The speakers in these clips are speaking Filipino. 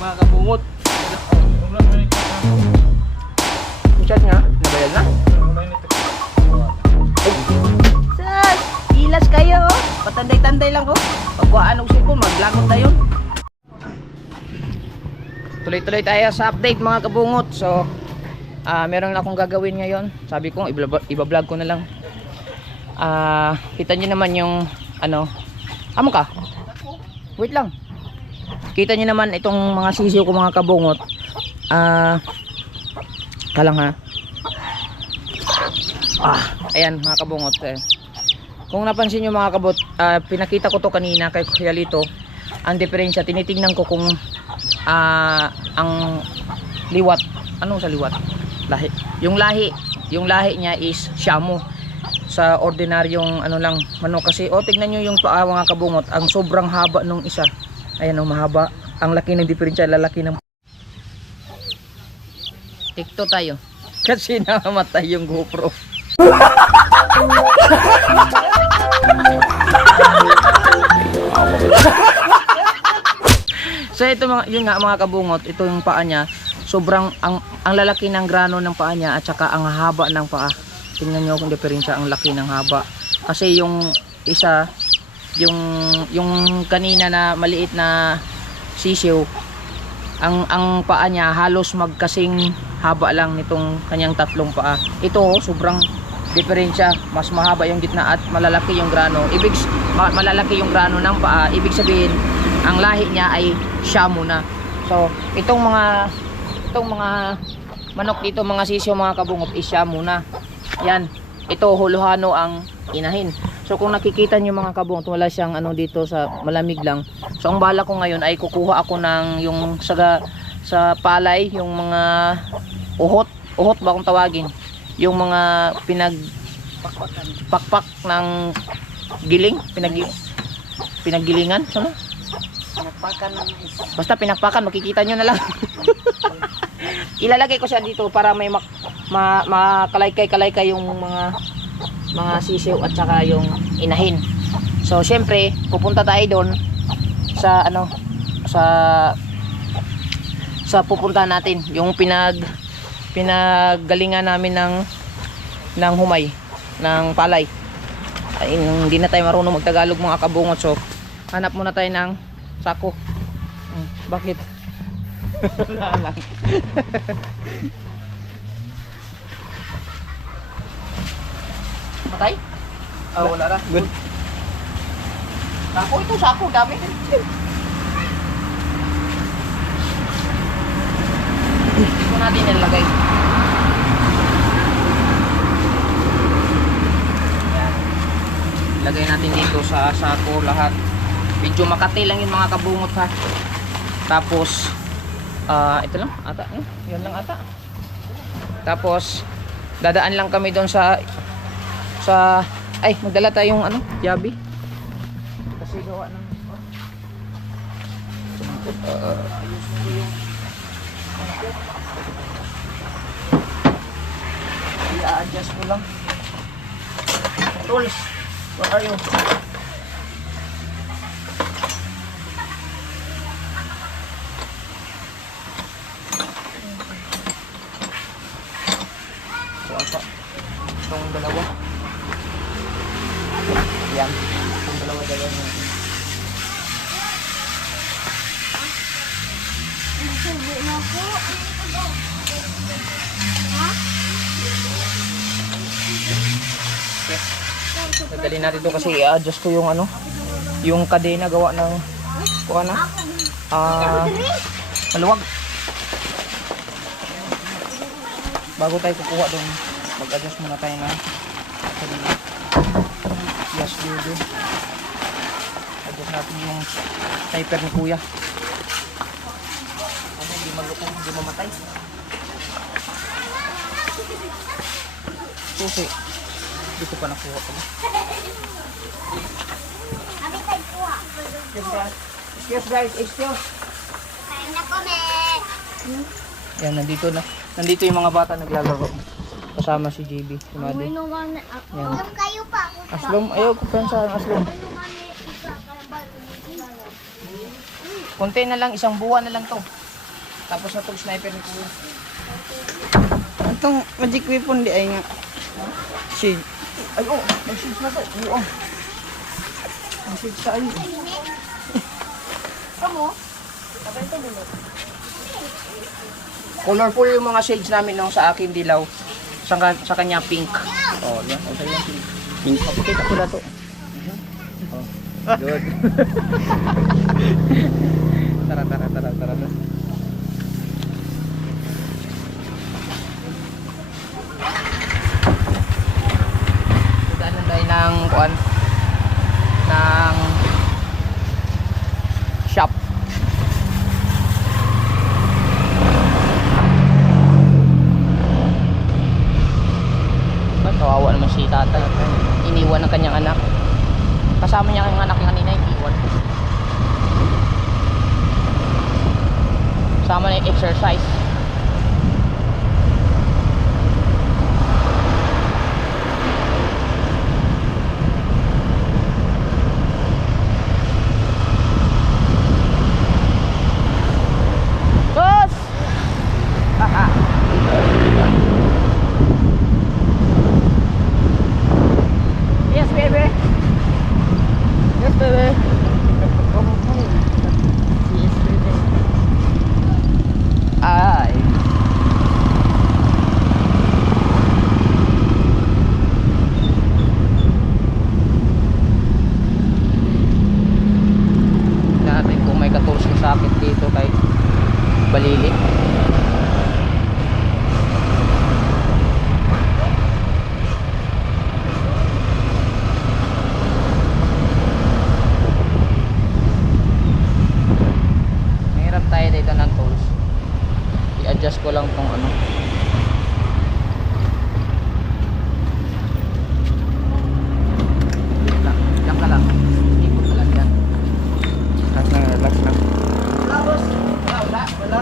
mga kabungot. Chat nga, nabayal na. Sas, ilas kayo oh. Patanday-tanday lang oh. Pagkuhaan ng sipon, maglangot na yun. Tuloy-tuloy tayo sa update mga kabungot. So, meron akong gagawin ngayon. Sabi ko, iba-vlog ko na lang. Kita nyo naman yung ano. Amo ka? Wait lang. Kita nyo naman itong mga sisiyo ko mga kabungot. Kalang ha. Ayan mga kabungot. Kung napansin nyo mga kabot, pinakita ko to kanina kay Kuya Lito. Ang diferensya, tinitingnan ko kung ang liwat. Anong sa liwat? Lahi. Yung lahi niya is Shamu. Sa ordinaryong ano lang manok kasi tignan nyo yung paa mga kabungot, ang sobrang haba nung isa. Ayan mahaba. Ang laki ng diferensya, lalaki ng TikTok tayo. Kasi namatay yung GoPro. So ito yun nga mga kabungot, ito yung paa niya. Sobrang ang lalaki ng grano ng paa niya at saka ang haba ng paa. Tingnan niyo kung diferensya, ang laki ng haba. Kasi yung isa, yung kanina na maliit na sisiw, ang paa niya halos magkasing haba lang nitong kanyang tatlong paa. Ito sobrang diferensya, mas mahaba yung gitna at malalaki yung grano. Malalaki yung grano ng paa, ibig sabihin ang lahi niya ay Shamu na. So itong mga manok dito, mga sisiyo mga kabungot, is Shamu na. Yan, ito Huluhano ang inahin. So kung nakikita nyo mga kabungot, wala siyang ano dito sa malamig lang. So ang bala ko ngayon ay kukuha ako ng yung sa palay, yung mga uhot ba kung tawagin, yung mga pakpak ng giling, pinaggilingan, ano? Pinagpakan ng mais. Basta pinakpakan, makikita nyo na lang. Ilalagay ko siya dito para may makalaykay yung mga sisiw at saka yung inahin. So syempre pupunta tayo doon sa ano, sa pupunta natin yung pinaggalingan namin ng humay, ng palay. Ay, hindi na tayo marunong magtagalog mga kabungot, so hanap muna tayo ng sako. Bakit? Wala lang. Matay? Wala na. Good. Sako ito, sako. Dami. Ito natin nilagay. Yan. Lagay natin dito sa sako lahat. Medyo makati lang yung mga kabungot ha. Tapos ito lang ata, yun lang ata. Tapos dadaan lang kami doon sa ay magdala tayong ano, yabi. Kasi gawa ng i-adjust ko lang. Tools, where are you? Itong dalawa. Yan. Itong dalawa yan. Nadali natin ito kasi i-adjust ko yung ano, yung kadena gawa ng kuha na maluwag. Bago tayo kukuha doon, mag-adjust muna tayo na kadena. Yes, baby. Adjust natin yung sniper ni kuya. Ano, hindi malukong, hindi mamatay. Susi. Dito pa nakuha pala. Excuse guys, excuse. Kain na kami. Yan, nandito yung mga bata naglalaro. Kasama si JB, si Madi. Yan. Kayo pa. Aslom, ayaw ko pensa ang aslom. Kunti na lang, isang buwan na lang to. Tapos na itong sniper ni Kuya. Itong magic weapon di ay nga. Shield. Ay, oh, may shields na to. Oo. May shields sa ayun. Colorful yung mga shades namin nung sa akin dilaw. Sa kanya pink. Oh, yan. Oh, sa'yo yung pink. Pink. Pakita ko na to. Oh, good. Tara. Daanan tayo ng kuan ng shop. Ba't kawawa naman si tatay? Iniwan ng kanyang anak. Kasama niya yung anak yung kanina, iniwan. Sama na yung exercise. Boss! Haha. Yes, baby. Yes, baby. Yes, baby. Ay. Natin kung may 14 sakit dito kay Balili. Mahirap tayo dito ng tools. I-adjust ko lang tong ano. Lang ka lang. Ikot ka lang yan. Relax lang. Wala.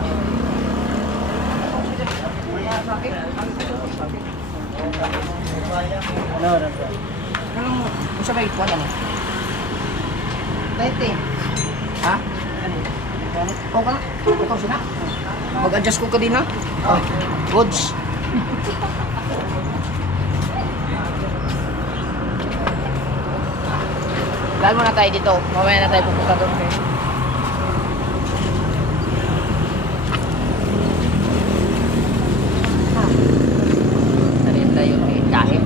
Anong sa bait ko ano? Lighting. Ha? Oo ka na? Ito sina? Mag-adjust ko ka din ha? Oh, goods. Dahil muna tayo dito. Mamaya na tayo pupunta doon. Okay? Narinda yun eh. Dahil.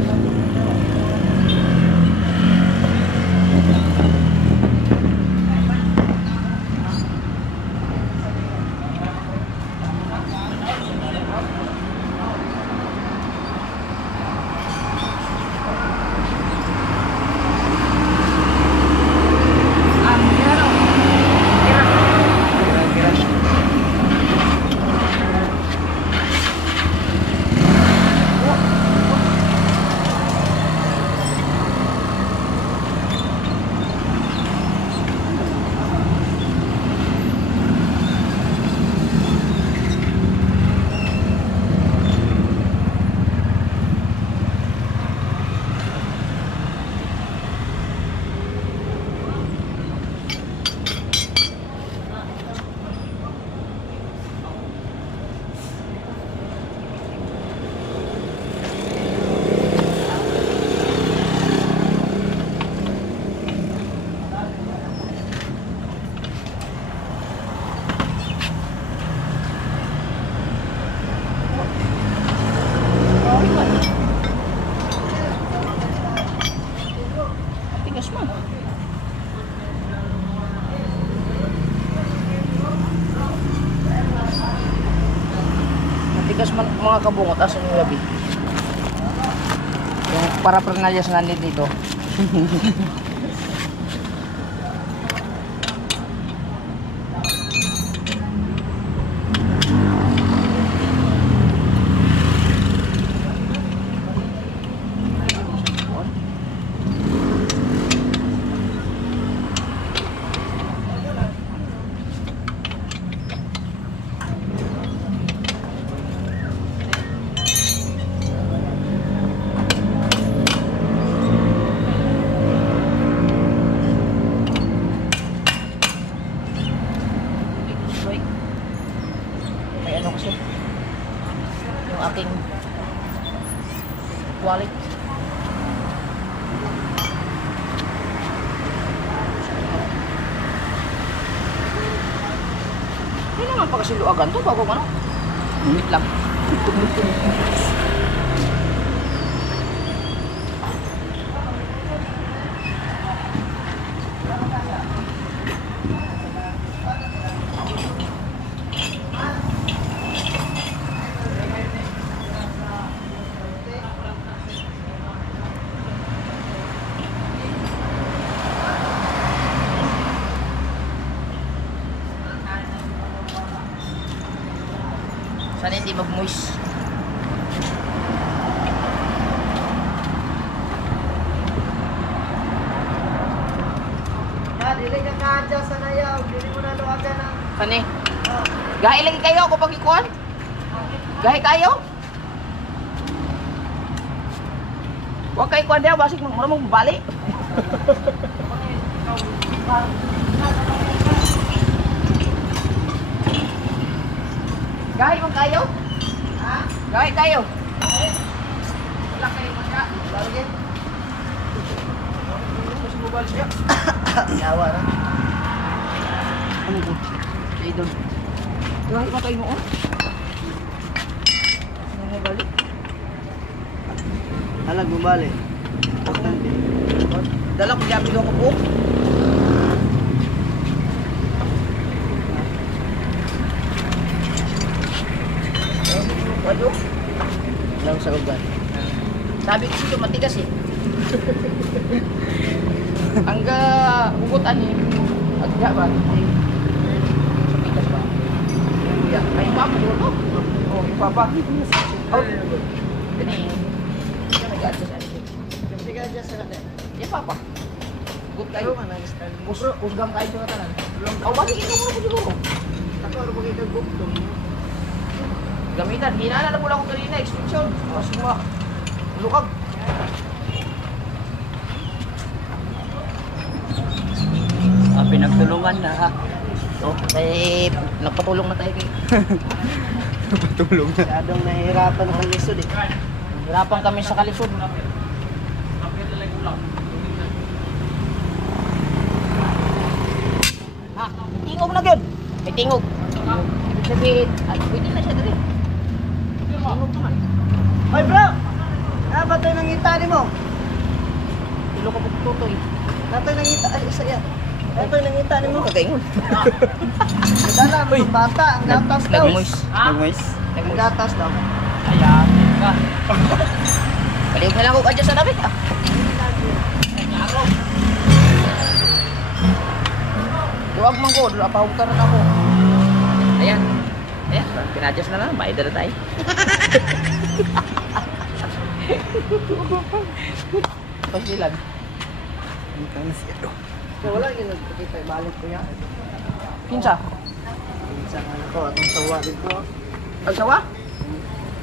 Tigas mo. Matigas man mga kabungot. Asan yung gabi? Yung paraphernalia sa nanit dito. kasi yung aking wallet. Hindi naman pa kasi luagan to bago ano. Wait lang. Sana hindi mag-moist. Dili ka ka-adjust sa nayaw. Dili mo na luwagan ng... Kani? Gahi lagi kayo ako pag ikuan? Gahi kayo? Huwag kayo ikuan daw, basig mong balik. Gahi mo kayo? Ha? Gahi kayo? Wala kayo magka. Lagi. Mas mobile siya. Yawa na. Ano ko? Sa idol. Gahi mo kayo noon? Ano mo balik? Halag mo bali. Dala ko gabi ko po. Ano? Lang sa ugan. Sabi ko sito matigas eh. Angga ugutan eh. Agga ba? Matigas ba? Ay papa dito to. Oh, papa. Oh. Ini. Nag-adjust ano. Hindi ka adjust sa natin. Ya papa. Good kayo. Usro. Usgam kayo sa tanan. Oh, bakit ito mo siguro? Ako, ano ba kita gupto? Gamitan, hinala na mula ko kanina, extension. Kasi mga lukag. Pinagtulungan na ha. Oh, nagpatulong na tayo kayo. Patulong na. Masyadong nahihirapan ng lisod eh. Hirapan kami sa kalisod. Ha, may tingog na yun. May tingog. Ibig sabihin, pwede na siya dali. Tingog naman. Hoy bro! Ba ito yung nangitani mo? Ilo ka pagtutoy. Nato yung nangita. Ay, isa yan. Ito yung nangitani mo. Kagaingon. Dala, mga bata. Ang gatas daw. Nagmoist. Ang Nagmoist. gatas daw. Ayan. Ka. Baliw na lang ako adjust sa damit ah. Luwag man ko, apahog ka rin ako. Ayan. Ayan, pinadjust na lang, bayad na tayo. Pasilan. Wala yung nagpakita. Balik ko yan. Kinsa? Sa ano ko, atong sawa dito. Ang sawa?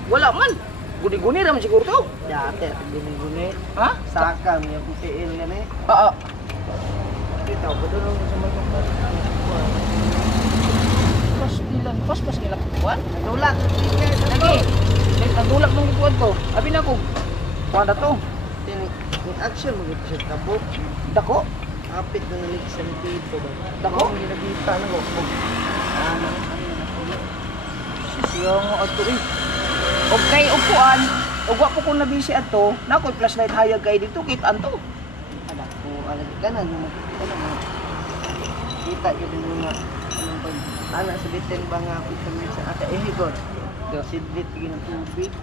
Wala man. Guni-guni naman siguro to. Dati, guni-guni. Ha? Sakam, yung PTL yan eh. Oo. Kita ko, doon sa mga Pas nila kuwan. Tulak. Lagi. Nagdulak ng kuwan ko. Abi na ko. Kuwan na to. Yung action mo ito siya tabok. Dako. Apit na nalig sa tipo ba? Dako. Yung ginagita na ko. Ano? Siya nga ato eh. Okay, upuan. Ugwa po kung nabisi ato, na ko'y flashlight hayag kay dito, kitaan to. Anak ko, alam ka na, kita ka din mga anong pag anak sa bitin ba nga ako sa ata ehigon. Sidlit tigil ng tubig.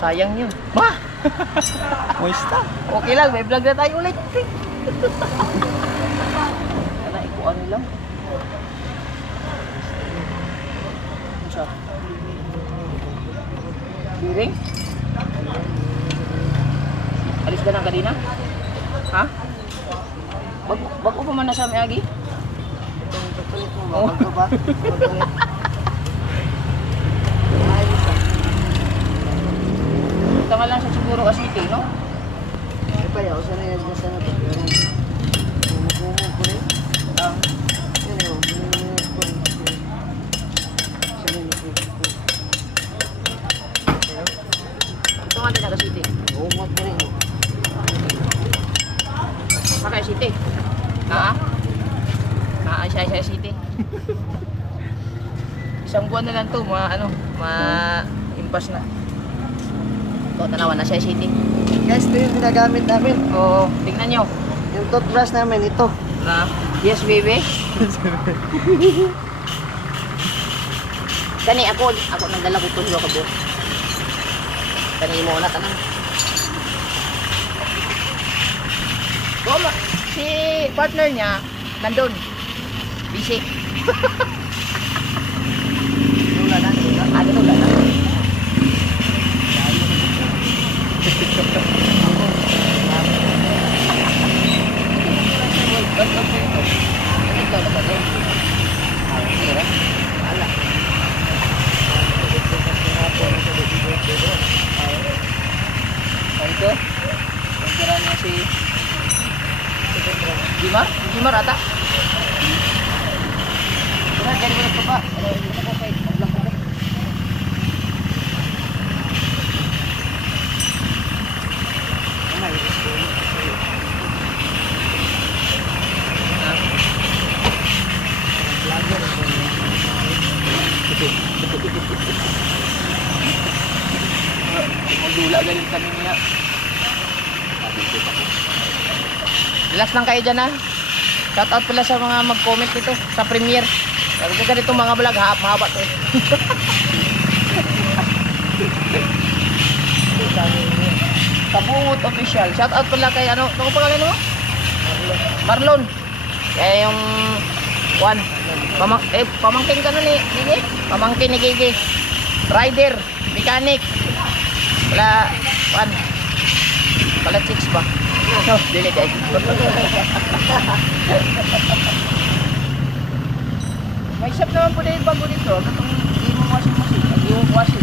Sayang yun. Ma! Moista. Okay lang, may vlog na tayo ulit. Kana ikuan nilang. Ano siya? Biring? Alis ka na kanina? Ha? Bago pa man na sa Miyagi? Itong tutulit mo ba? Oh. Bago ba? Tutulit. Ayos ah. Tama lang siya siguro asiti, no? Ay pa yaw, sana yan dyan sana. Kumukumo ko rin. Yun yun. Isang buwan na lang to, ma-impas na. Ito, tanawan na siya city. Guys, ito yung ginagamit namin. Oo, tingnan nyo. Yung toothbrush namin, ito. Na, yes baby. Kani ako nagdala ko tulo ka buo. Kani mo na tanan. Toma, si partner niya nandun. Busy. Wala na, ano wala na. Ito, pagkira niya si Jimar? Jimar ata? Kira, kaya mo ito pa. Ako kay maglang ko. Magdula galing kami niya. Relax lang kayo dyan ha. Shout out pala sa mga mag-comment nito sa premiere. Sabi ko ganito mga vlog, mahaba to. Kabungot official. Shout out pala kay ano ko pangalan mo? Marlon. Kaya yung pamangkin ka na ni Gigi? Pamangkin ni Gigi. Rider, mechanic. Wala, pala chicks ba? No, dili guys. May shop naman po dahil bago dito. Katong imong washing machine. Imong washing.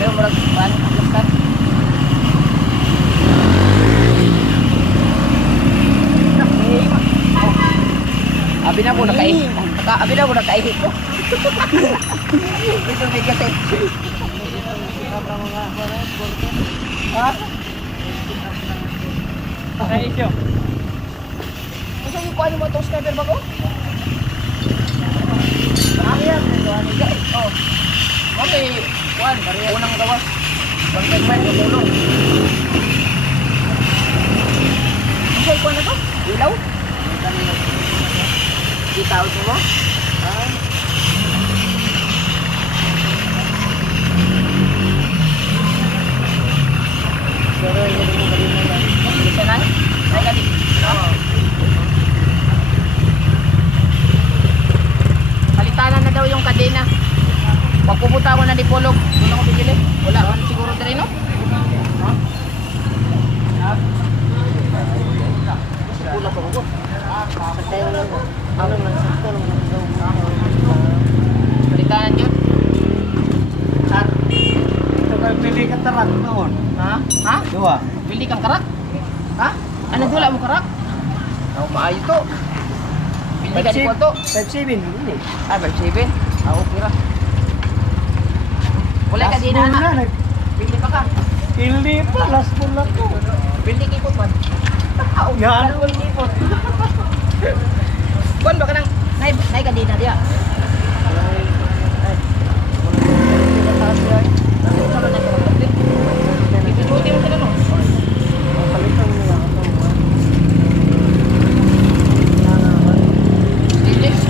Meron marag paano ang lastan? Abi na po nakaihi. Abi na po nakaihi ko. Ito may kasi. Ha? Ay, ito. Kasi yung kuha mo itong sniper ba ko? Ayan, ito ano guys. Oh. Okay, kuhan, unang gawas. 1.5 tulong. Kasi kuha na to? Ilaw? Itaw ito mo? Pero yun mo kanina lang. Isa na? Ay kadi. Palitanan na daw yung kadena. Pag pupunta ako na di Polog, doon ako bibili. Wala man siguro din no? Pula ko ko. Sakay mo lang. Ano man, sakto lang. Palitanan yun. Sar. Ito kayo pili ka tarak noon. Ha? Ha? Dua. Bili kang karak? Ha? Ano dula mo karak? Oh, maayo to. Bili ka di ko to. 5.7. Hindi. Ah, 5.7? Ah, okay ra. Wala ka din na. Bili pa ka. Hindi pa, last full lang to. Bili kipot man. Yan ang ulipot. Kuan ba ka nang nay ka din na diya? Ipichuti mo sila no? Palitan mo lang ito. Stainless?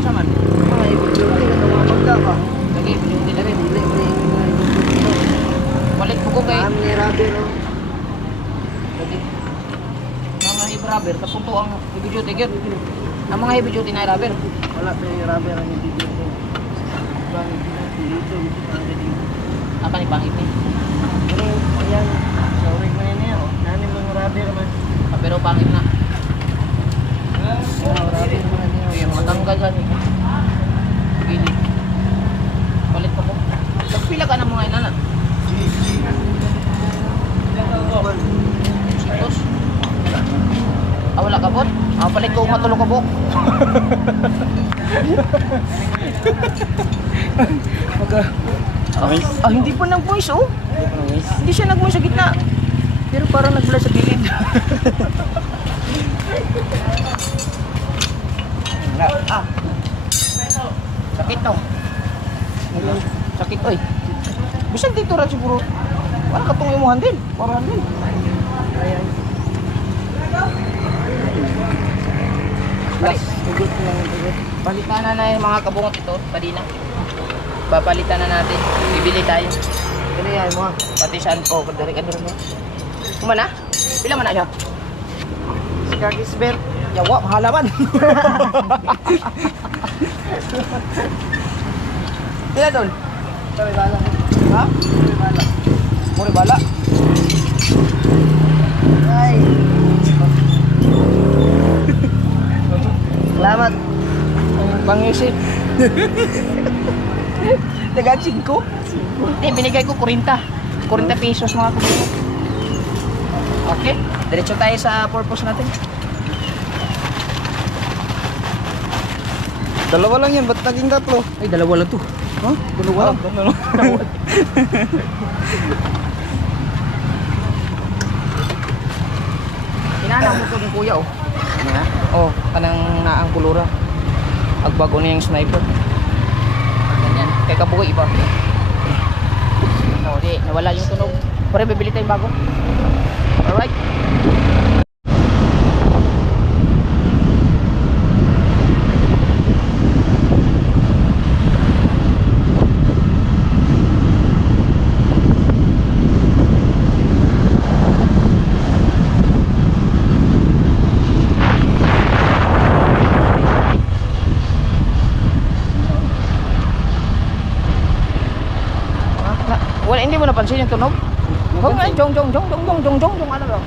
Saman? Ay, ipichuti ka ito. Magda ka. Lagi, ipichuti na rin. Palit mo ko kay... Ang nirabi, no? Lagi. Mga heavy rubber, tapos to ang heavy duty gear. Ang mga heavy duty na rubber. Wala pa yung nirabi ang hindi dito. Dito, Aka ni pangit ni. ayan. Sorry mo yan yan. Nani mo yung rubber man. Ah, pero pangit na. Rubber man yan. Yung matanggal yan eh. Gili. Palit pa ko. Nagpila ka ng mga inana. Sitos. Ah, wala ka po? Ah, palit ko matulog ka po. Hindi pa nag-voice oh. Hindi siya nag-voice sa gitna. Pero parang nag-voice sa gilid. Ah. Sakit to. Sakit oy. Bisan dito ra siguro. Wala ka tong imuhan din. Parahan din. Ayan. Palitan na yung mga kabungot ito, padina. Papalitan na natin. Bibili tayo. Ano yan mo? Pati saan ko, kadari mo. Kumana? Pila man na siya? Si Kakisbert. Yawa, mahalaman. Pila doon? Kami bala. Ha? Kami bala. Muri bala. Ay. Salamat. Pang-isip. Nag-agsig ko? Hindi, binigay ko 40. 40 pesos mga kabungot. Okay, diretso tayo sa purpose natin. Dalawa lang yan, ba't naging tatlo? Ay, dalawa lang to. Huh? Dalawa lang? Dalawa. Inanaw mo to ng kuya, oh. Ano nga? Oh, kanang naang kulura. Agbago na yung sniper. Ganyan. Kaya kabugoy iba. Oh, di, nawala yung tunog. Pare, bibili tayong bago. Alright. Wala, hindi mo napansin yung tunog? Oh, jong ano ba?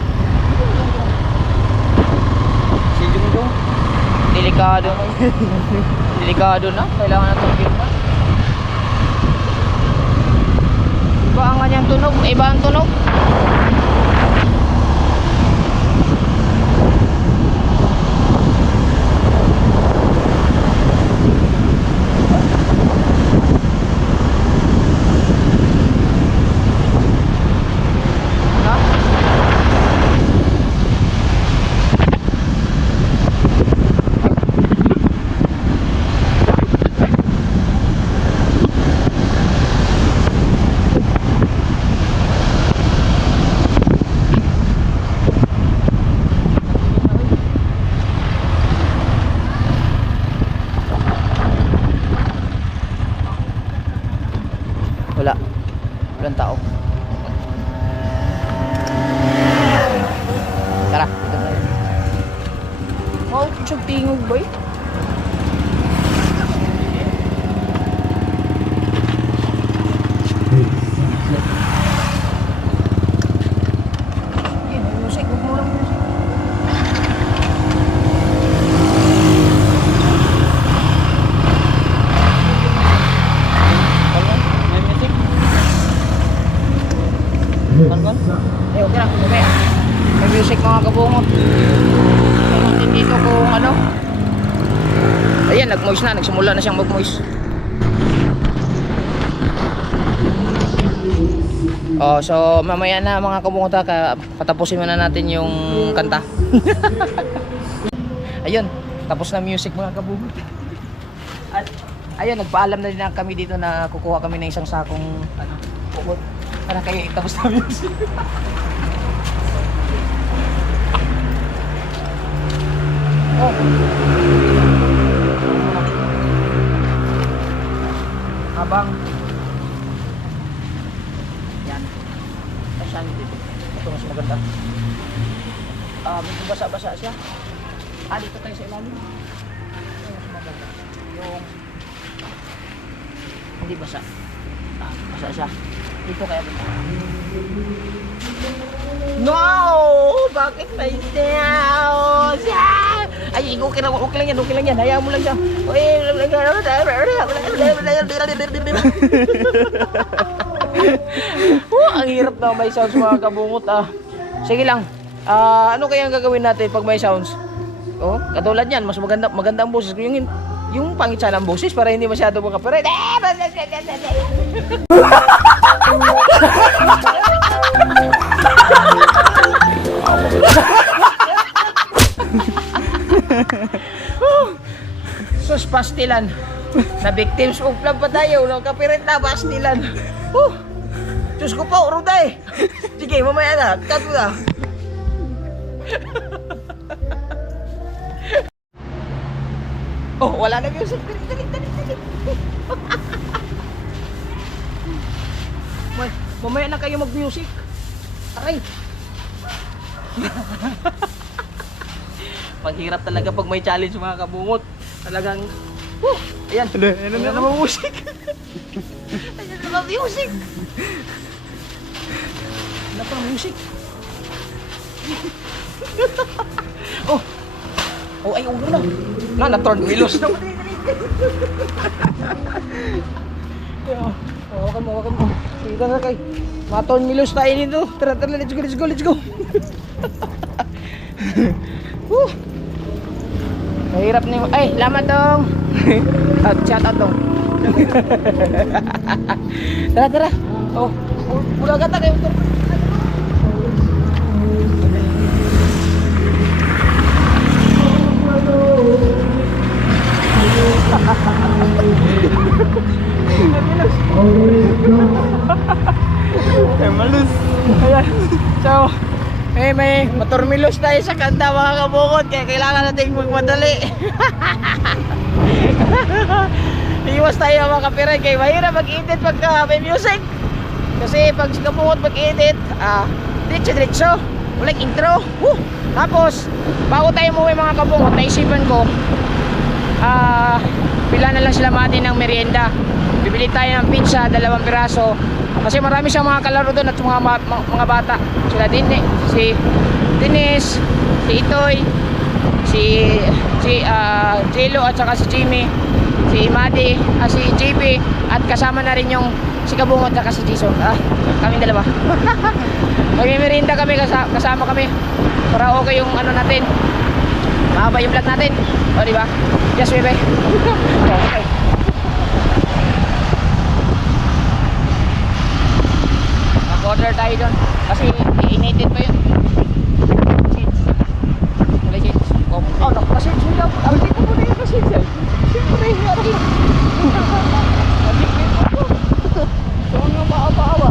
Si Jungjong. Delikado. Delikado na. Kailangan na itong filman. Iba ang kanyang tunog. Iba ang tunog. Wala. Walang tao. Tara, dito tayo. Wow, siyang tingog ba eh? Music, huwag mo lang music. May music? Kan? Eh, okay lang. Okay. May music mga kabungot. Tingnan dito kung ano. Ayan, nag-moist na. Nagsimula na siyang mag-moist. Oh, so mamaya na mga kabungot ha, patapusin muna natin yung kanta. Ayun, tapos na music mga kabungot. At ayun, nagpaalam na din na kami dito na kukuha kami ng isang sakong ano, kumot. Para kayo itapos na music. Oh. Habang yan. Asan dito? Ito mas maganda. Medyo basa-basa siya. Dito tayo sa ilalim. Ito mas maganda. Yung hindi basa. Basa siya. Dito kaya ba? No! Bakit may sound? Ay, okay lang yan. Hayaan mo lang siya. Ang hirap na may sounds mga kabungot ah. Sige lang. Ano kaya ang gagawin natin pag may sounds? Oh, katulad yan, mas maganda ang boses. Yung pangit sana ang boses para hindi masyado makapirit. Sus, pastilan. Na victims of love pa tayo. No? Kapirit na, pastilan. Diyos ko po, Ruday. Sige, mamaya na. Kato na. Oh, wala na music. Dali. Mamaya na kayo mag-music. Aray. Paghirap talaga pag may challenge mga kabungot. Talagang, ayan. Ano na naman music? Ayan na naman music. Ano pa music? Ay, ulo na. Na-turn wheels na. Hawakan mo. Sige ka nga kay. Ma-turn wheels tayo dito. Tara, let's go. Mahirap na yung... Ay, lamat dong. Shout out dong. Tara. Udah kata kayo. Malus. Ayan. So, may motormilos tayo sa kanta mga kabukod. Kaya kailangan natin magmadali. Iwas tayo mga kapiray. Kaya mahirap mag-edit pagka may music. Kasi pag sa kabukod mag-edit, diretso. Walang intro. Tapos, bago tayo umuwi mga kabukod, naisipan ko, pila na lang sila mati ng merienda. Bibili tayo ng pizza, 2 piraso. Kasi marami siyang mga kalaro doon at mga bata. Sila din si Dennis, si Itoy, si Jello at saka si Jimmy, si Madi, si JP at kasama na rin yung si Kabungot at saka si Jason. Kaming dalawa. Magmimerinda kami, kasama kami para okay yung ano natin. Mahaba yung vlog natin. O diba? Yes, bebe. Okay. Mag-order tayo doon. Kasi iinitin pa yun. Seeds. Wala seeds. Naka-seeds mo daw. Dito mo na yung seeds yan. Siyempre, meron lang. Nabigay mo po. So, nga maawa-awa.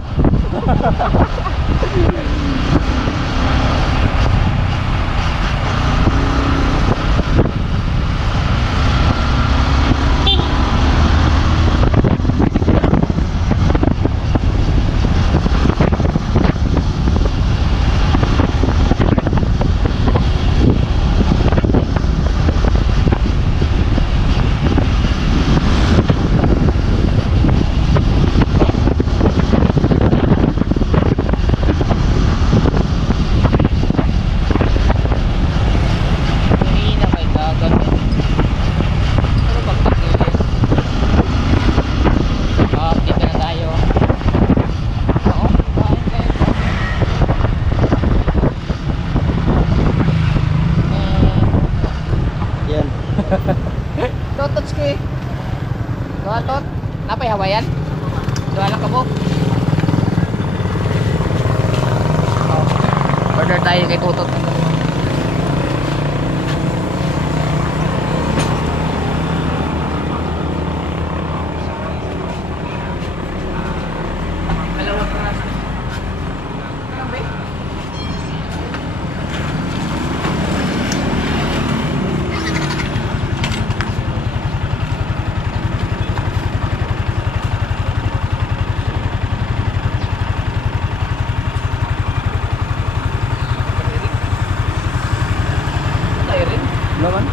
Tototski. Tot. Napay hawayan? Doon lang kabo. Order tayo kay Totot. Laman.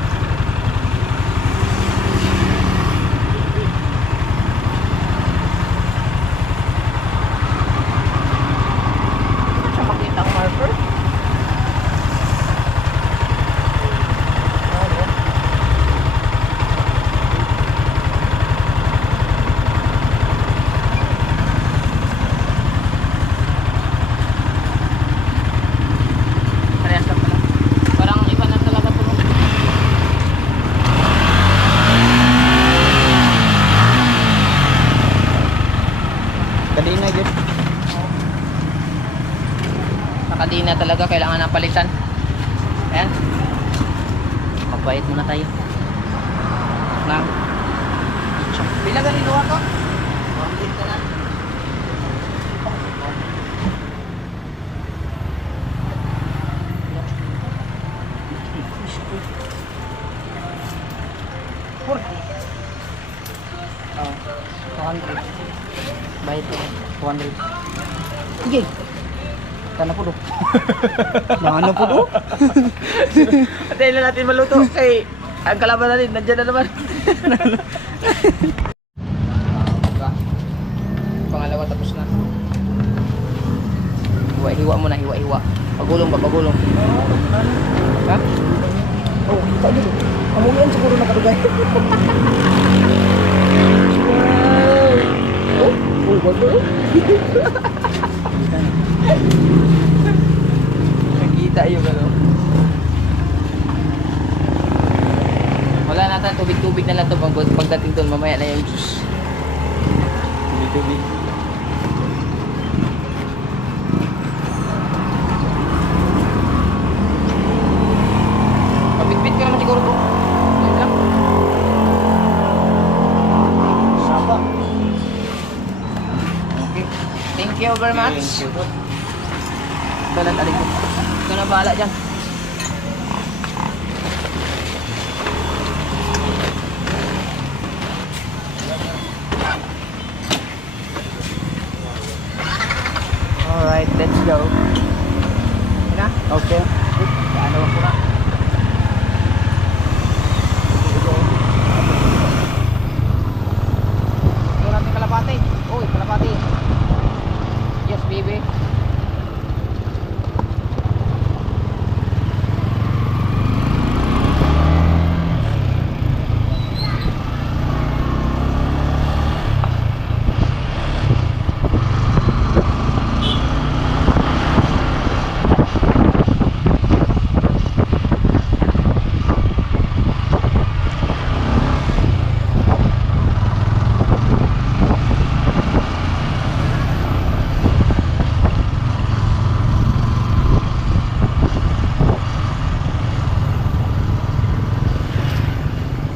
Siya makita ang marker. Parehas lang pala. Parang iba na talaga po. Kadina yun. Sa kadina talaga kailangan ng palitan. Ayan. Bayad muna tayo. Nang. Pila galing luwa to? Oh, 200. Bayad ko. 200. Sige. Kana po do. Ano po do? Antayin na natin maluto. Kay ang kalaban natin, nandiyan na naman. Pangalawa tapos na. Hiwa mo na, hiwa. Pagulong ba, pagulong. Ha? Oh, kita dito. Kamulian siguro nakadugay. Wow! Oh, bago. Nakita yung ano. Wala natin, tubig-tubig na lang ito pagdating doon, mamaya na yung juice. Tubig-tubig. Mabitbit ka naman siguro po. Yan lang. Saba. Okay. Thank you very much. Dalan aling ko. Ikaw na bahala dyan. Alright, let's go. Yun na? Okay. Ano ko na? Ito natin kalapati. Uy, kalapati. Yes, baby.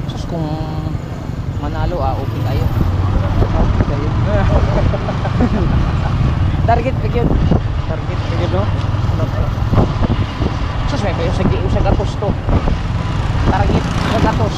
Sus, kung manalo okay tayo. Target ka yun. Target kayo no? Sus, may bayo sa gatos to. Target sa gatos.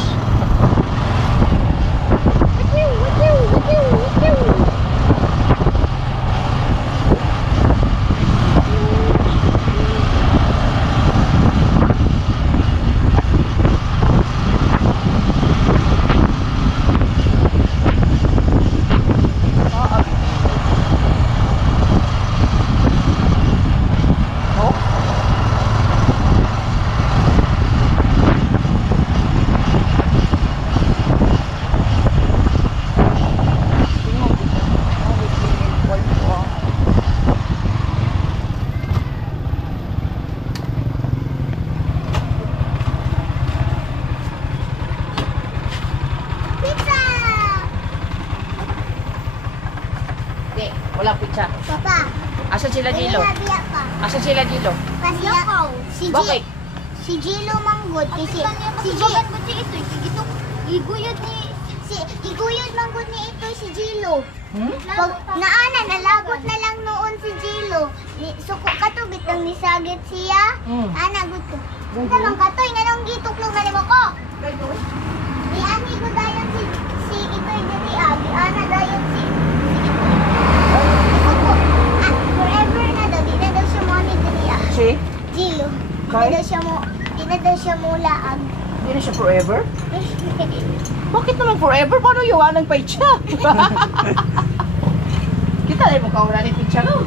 Pizza! Hindi, walang pizza. Papa, Asan sila Jilo? biya pa. Asan sila Jilo? Kasi si Bakit? Si Jilo manggod kasi si Jilo iguyod ni iguyod manggod ni ito si Jilo. Pag naana nalabot na lang noon si Jilo. Suko katubit ang nisagit siya. Ana gud ko. Tamang katoy nganong gituklog na nimo ko. Ni ani ko dayon si itoy diri di ana dayon si forever na daw, di na daw siya mo ni diri Si? Jilo. Kay? Di na daw siya mulaag. Hindi na siya forever? Bakit naman forever? Paano iwanan pa siya? Kita ay mo kauna ni pizza no?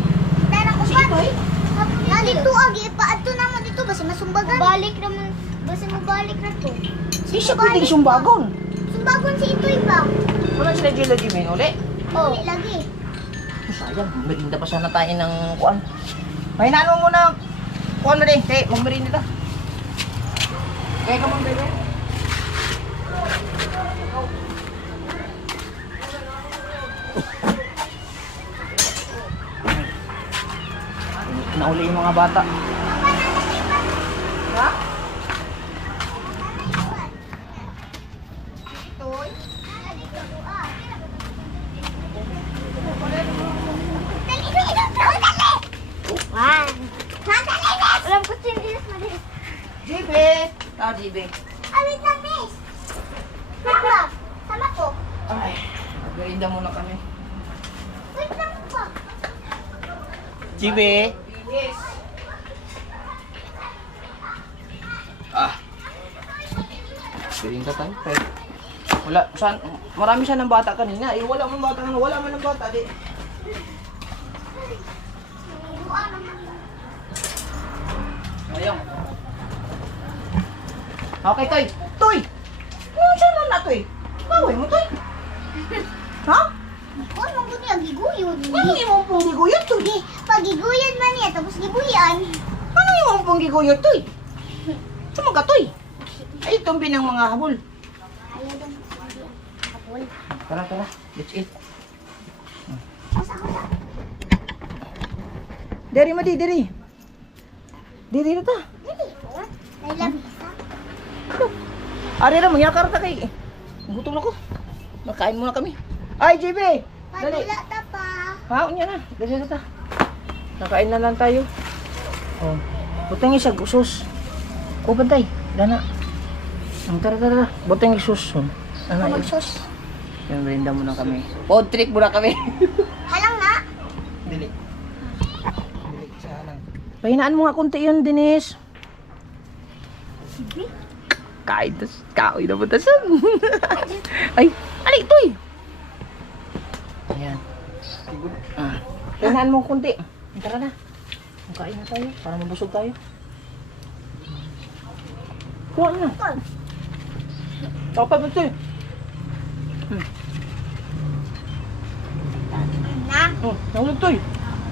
Tarang Si upat. Itoy? Dito agi paadto naman dito basta masumbagan. Balik naman. Basta mo balik na to. Di siya pwedeng sumbagon. Sumbagon si Itoy ba? Wala sila Jilo Jimin uli. Oh. Lagi. Sayang, merinda pa sana tayo ng kuan. Mahinaan mo muna kuan mo din. Kaya magmerinda ta. Kaya ka mong bebe. Nauli yung mga bata. Ha? Merinda muna kami. Wait lang pa. Jibe. Yes. Merinda tayo. Pwede. Wala, marami siya ng bata kanina. Eh, wala man bata, wala man ng bata. Di. Ayun. Okay, Toy. Toy! Ano siya na na, Toy? Bawal mo, Toy. Ha? Oh, manggod niya, giguyod. Ano yung pong giguyot, Toy? Di, pag giguyod man niya, tapos gibuyan. Ano yung pong giguyot, Toy? Saan ka, Toy? Ay, itong binang mga habol. Ayaw dong. Kapul. Tara, tara. Let's eat. Masa ko sa. Diri mo, diri. Diri na ta. Dili. Nailabisa. Ari na, mangyakar ta kay. Gutom na ko. Makain muna kami. Ay, JB! Dali. Pagila ta pa. Haon niya na. Dali na ta. Nakain na lang tayo. Oh. Butang isa, sus. O, bantay. Dana. Tara, tara. Butang isus. Ano yun? Magsos. Yung merinda muna kami. Food trick muna kami. Halang na. Dili. Dili, isa lang. Pahinaan mo nga kunti yun, Denise. Sige. Kain tas, kaoy na butasan. Ay, alay, ito eh. Ayan. Pahinaan mo kunti. Tara na. Kain na tayo, para mabusog tayo. Kuha na. Kapag mo ito eh. Na. Oh, nahulog ito eh.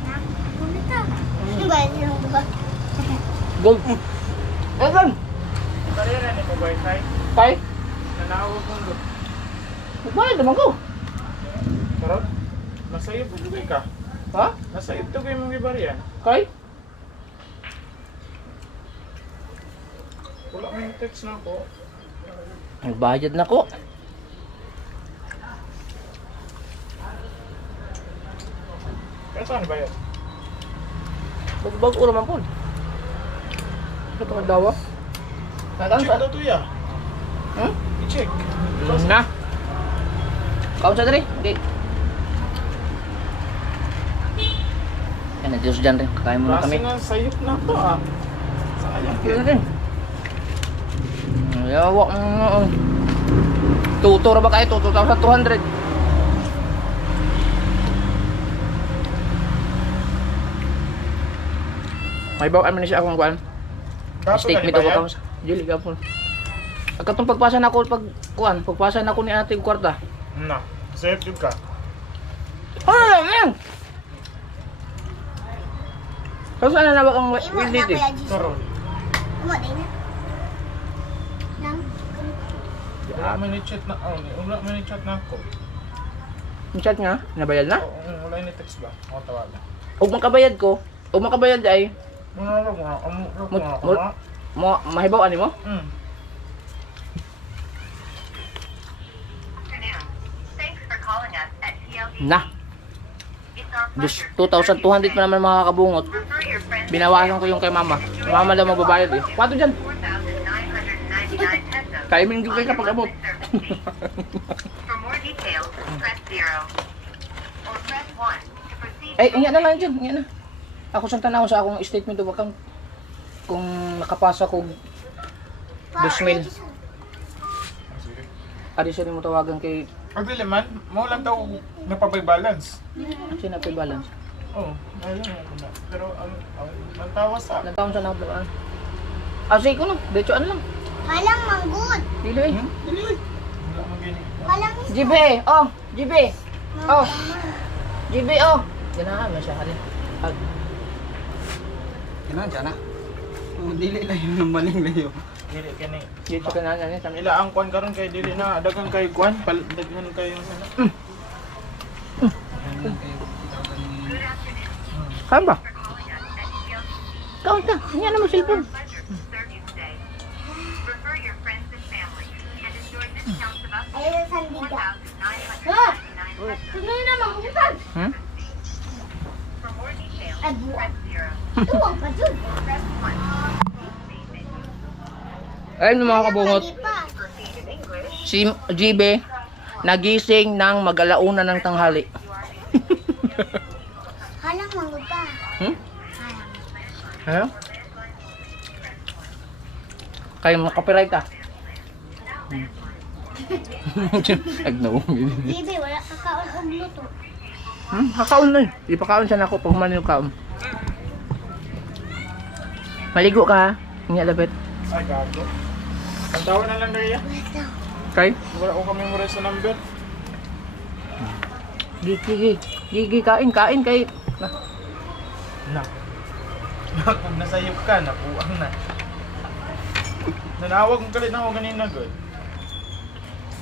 Na. Ano ka? Ano ba? Ano ba? Gold. Evan! Karera ni Mobile Site. Tay? Nanawag mong doon. Magbayad naman ko. Karon? Nasa iyo, bubugay ka. Ha? Nasa iyo, ito kayo mong ibariyan. Kay? Wala mo yung text na ako. Nagbayad na ko. Kaya saan ba yan? Bago naman po. Ito ka dawa. Nakang Check sa... daw to ya. Hmm? I-check. Na. Kaun sa dali. Hindi. Yan, na-Diyos dyan rin. Kakain muna Klase kami. nga sayop na to ah. Sayang Kaya ka. rin. Yawa. Tutor ba kayo? 2,200. May bawaan man siya akong kuan. Dapat Statement ka ako ibayad? ka sa dili gapon. Agkatong pagpasa na ako pag kuan, pagpasa na ako ni ate kwarta. Na. Sayop yun ka. Ano lang yan? Kasi ano na ba kang Imo will na dito? kaya Jesus. Karon. Imo din na. Nang. Wala man ni chat na. Oh, wala man ni chat na ako. Yung chat nga, nabayad na? Oo, wala ni text ba? Ako tawagan. Huwag makabayad ko, huwag makabayad ay, Manarog nga. Amurog nga ako Mut- nga. mahibaw ani mo? Hmm. Afternoon. Thanks for calling us at TLD. Na, It's our dus pleasure. 2,200 pa naman makakabungot. Refer your friends. Binawasan ko yung kay mama. Mama daw magbabayad eh. Pato dyan. 4,999 pesos. Kaya mo yung ka pag abot. For more details, press 0 or press 1 to proceed. Ay, ingyan na lang dyan, ingyan na. Ako sa tanaw sa akong statement of account. Kung nakapasa ko, 2,000. Sige. adi siya rin mo tawagan kay, Pag dili man, mo lang daw napabay balance. kasi na balance. Oo, ayun na. Pero ang tawas sa Ilang taon sa nakablaan? Ah, sige ko no, decho ano lang. Halang manggod. Dili eh. Dili. Wala man gini. Halang GB, oh, GB. Oh, GB, oh. Ganahan mo siya, halin. Ah, Kailangan dyan na. Dili lang yung maling layo. Dili kani. dito ka na niya, sa Ila ang kwan karon kay dili na dagang kay kwan, daghan kay yung ano. Saan ba? Kaun ka, yan na mo cellphone. Pleasure to serve you today. Refer your friends and family and enjoy discounts of up to Ayun ang sandiga. 4,999 pesos. Tuloy na manggod. Hmm? For more details, Ay, buwan. press 0 Tuwang pa dun. or press 1. Ayun mga kabungot. Lagi pa. Proceed in English. Si GB, nagising ng mag-alauna ng tanghali. Halang manggod pa. Hmm? Halang. Ha? Kayo makapiright ka? Nagnaungin. Bibi, wala kakaon og luto. Kakaon na. Di pa kaon siya na ako pag humanin yung kaon. Maligo ka ha? Nga lapit. Ay, gago. Ang tawa na lang kaya. Kay? Wala ko kami memorize sa number. Gigi, kain kay. Na. Kung nasayop ka, nakuang na. Nanawag mo kalit na ako ganina, good.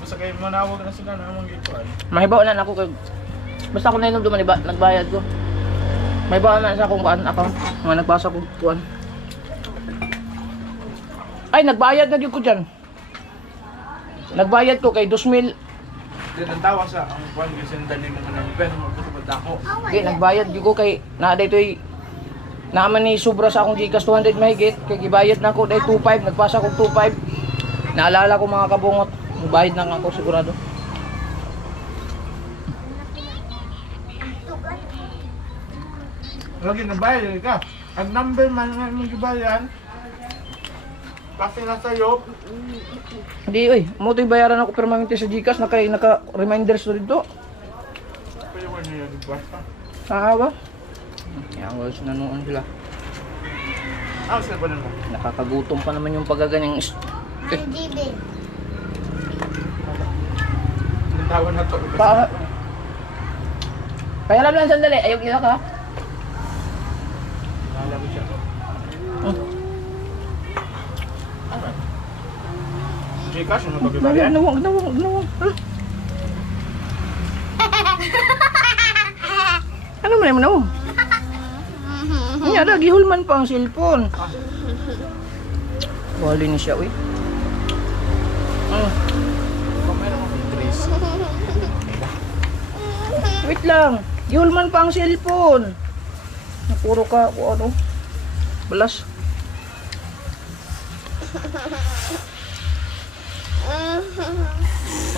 Basta kayo manawag na sila na amang gituan. Mahibaw na ako kay. Basta ako na inom duman, nagbayad ko. Mahibaw na sa akong account. Mga nagbasa ko kuan. Ay, nagbayad na din ko dyan. Nagbayad ko kay 2,000. Then ang tawa sa ang kuan kasi dali mo na ben mo kusubad ako. Okay, nagbayad di ko kay na daytoy naman ni sobra sa akong Gcash 200 mahigit kay gibayad na ako day 25, nagpasa ko 25. Naalala ko mga kabungot, nagbayad na ako sigurado. Lagi na bayad ka. Ang number man nga mo gibayan. Kasi nasayop. Hindi oy, mo to'y bayaran ako permanente sa Gcash naka reminders to dito. Pero wala niya gibasa. Saawa. Yan guys, nanoon sila. Ah, sila ba naman? Nakakagutom pa naman yung pagaganyang Ay, Bibi. Ang tawa na to. pa. Kaya lang sandali, ayaw iyak ha. Alam mo siya. Ano? Gcash mo ba gibayan? Nawang. Ano man mo nawang? Nya ada gihulman pa ang cellphone. Wali ni siya uy. Wait lang. Gihulman pa ang cellphone. Napuro ka o ano? Balas.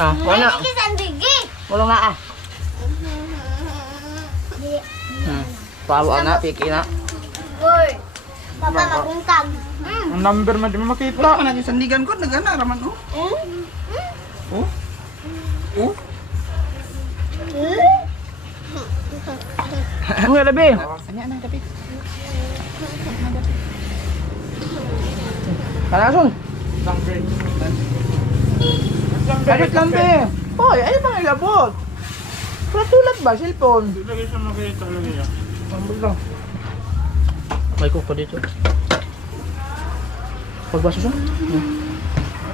Wala. Ay, sandigi. Walang na ah. Pawa na, piki na. Boy. Papa maguntag. Ang number man di mo makita. Wala ka na yung sandigan ko, nagana raman oh. Ang gabi. Kanya na kapit. Kanason. Number. Kapit lang be. Hoy, ay bang ilabot? Patulat ba cellphone? Lagi siya makita lagi yan. Ambul lang. May cook pa dito. Pagbaso siya?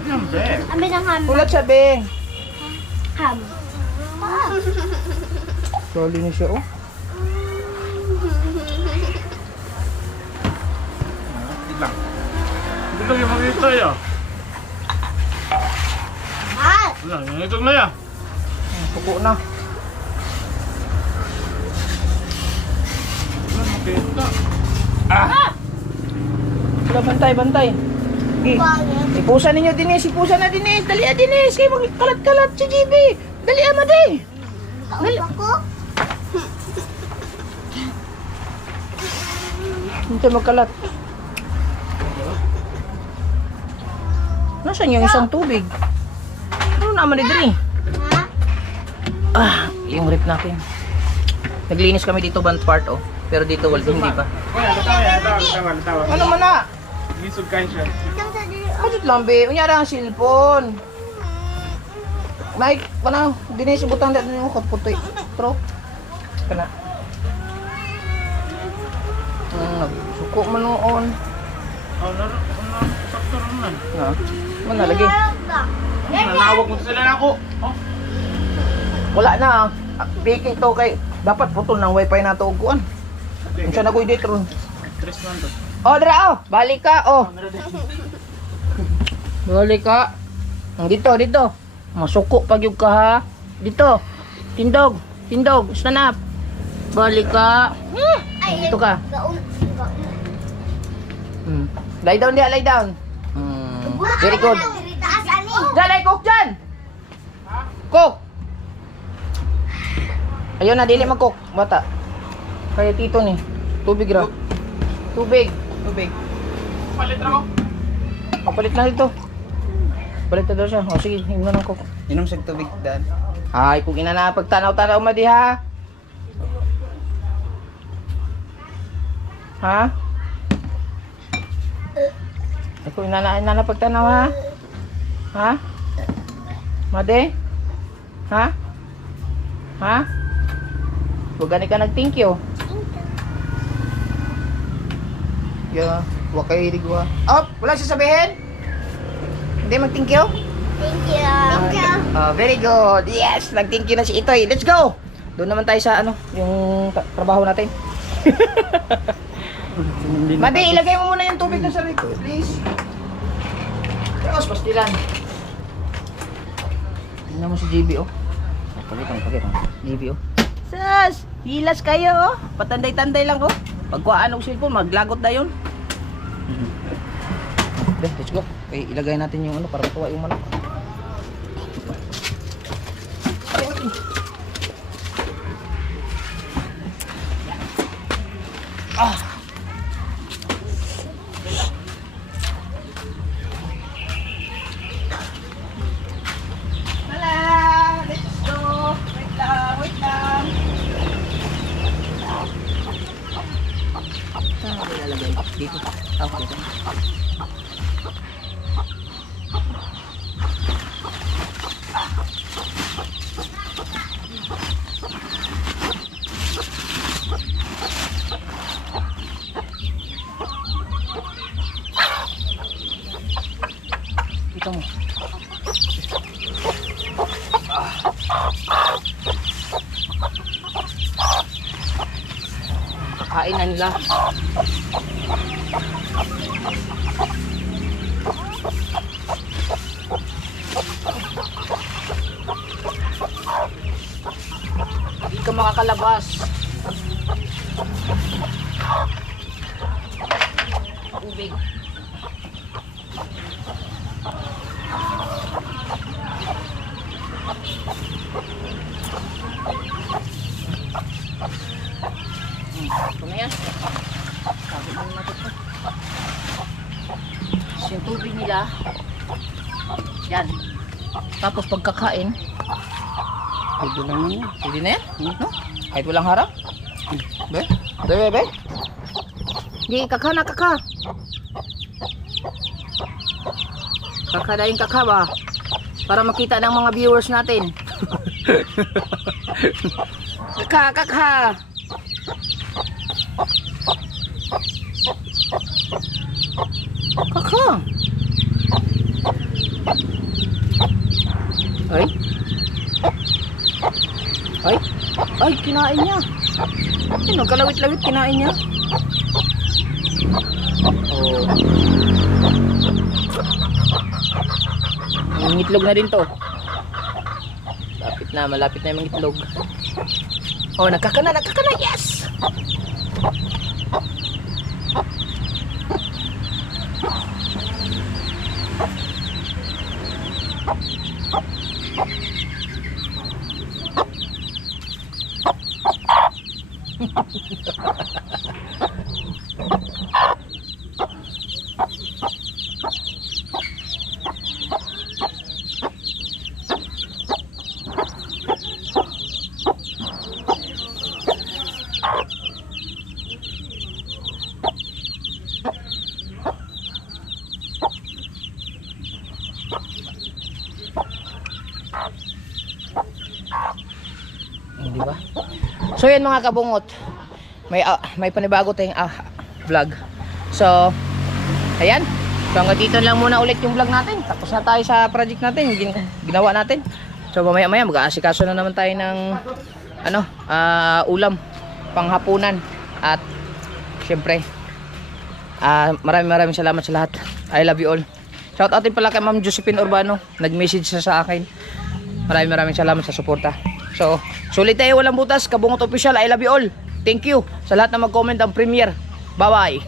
Number. Ambil ng ham. Ulat siya, Beng. Ham. Soli ni siya, oh. Hindi lagi makita yan. Ah, Wala, nangitog na yan. Puko na. Wala makita. Wala, bantay. Okay. bakit? Ipusa ninyo, Dinis. Ipusa na, Dinis. Dali, Dinis. Kayo magkalat-kalat si GB. Dali, Maday. Dali. Ako? Hindi magkalat. Nasaan yung isang tubig? Ano naman ni Dri? Ha? Yung rip natin. Naglinis kami dito band part, oh. Pero dito, wala, hindi pa. Natawa. Ano man na? Gisog kayo siya. Itang sa diri. Kadit lang, be. Unyara ang cellphone. Mike, pana, Dinis, butang dito yung kaputoy. Tro. Kana. Suko man noon. Sakto naman. Na. Man na lagi. Nanawag mo sila na ako. Oh. Wala na. Piki to kay dapat putol ng wifi na to kuan. Unsa na koy dito ron. 3 man to. Oh, dra oh. Balik ka oh. Balik ka. Dito. Masuko pag yung ka ha. Dito. Tindog. Stand up. Balik ka. Dito ka. Lie down. Very good. Taas ani. Dali, cook dyan! Cook! Ayun na, dili mag-cook, bata. Kaya tito ni. Tubig ra. Tubig. Palit na ako. Papalit na dito. Palit na daw siya. O sige, inom na ng cook. Inom sa tubig dan. Ay, kung ina na pagtanaw-tanaw madi ha. Ha? Ay, kung ina na pagtanaw ha. Ha? Madi? Ha? Ha? Huwag gani ka nag-thank you. Yeah, huwag kayo hilig wa. Up! Wala sasabihin? Hindi mag-thank you? Thank you. Very good. Yes, nag-thank you na si Itoy. Let's go. Doon naman tayo sa ano, yung trabaho natin. Madi, ilagay mo muna yung tubig na sa rito, please. Tapos, pastilan. Tingnan mo si JB, oh. Pakita. JB, oh. Sas, hilas kayo, oh. Patanday-tanday lang, oh. Pagkuhaan ng cellphone, maglagot na yun. Okay, let's go. Okay, ilagay natin yung ano para matuwa yung manok. Ah. Hala, let's go. Wait lang. Saan ako ilalagay? Dito. Dito. Dito mo. Kakain na nila. Hindi ka makakalabas. Tubig. Ito na yan. Sabi mo natin ito. Yung tubig nila. Yan. Tapos pagkakain. Pwede lang yan. Pwede na yan? No? Kahit walang harap? Be? Be? Di, kaka na kaka. Kaka na yung kaka ba? Para makita ng mga viewers natin. Kaka. Kaka. Ay, kinain niya. Ay, nagkalawit-lawit, kinain niya. Oh. Yung itlog na din to. Malapit na yung itlog. Oh, nakakana, yes! Di ba? So yan mga kabungot, may panibago tayong vlog. So ayan, so hanggang dito lang muna ulit yung vlog natin. Tapos na tayo sa project natin, ginawa natin. So mamaya mag-aasikaso na naman tayo ng ulam panghapunan. At syempre maraming salamat sa lahat. I love you all. Shout out din pala kay Ma'am Josephine Urbano, nag-message siya sa akin. Maraming salamat sa suporta. So, sulit tayo, walang butas. Kabungot Official, I love you all. Thank you sa lahat na mag-comment ang premiere. Bye-bye.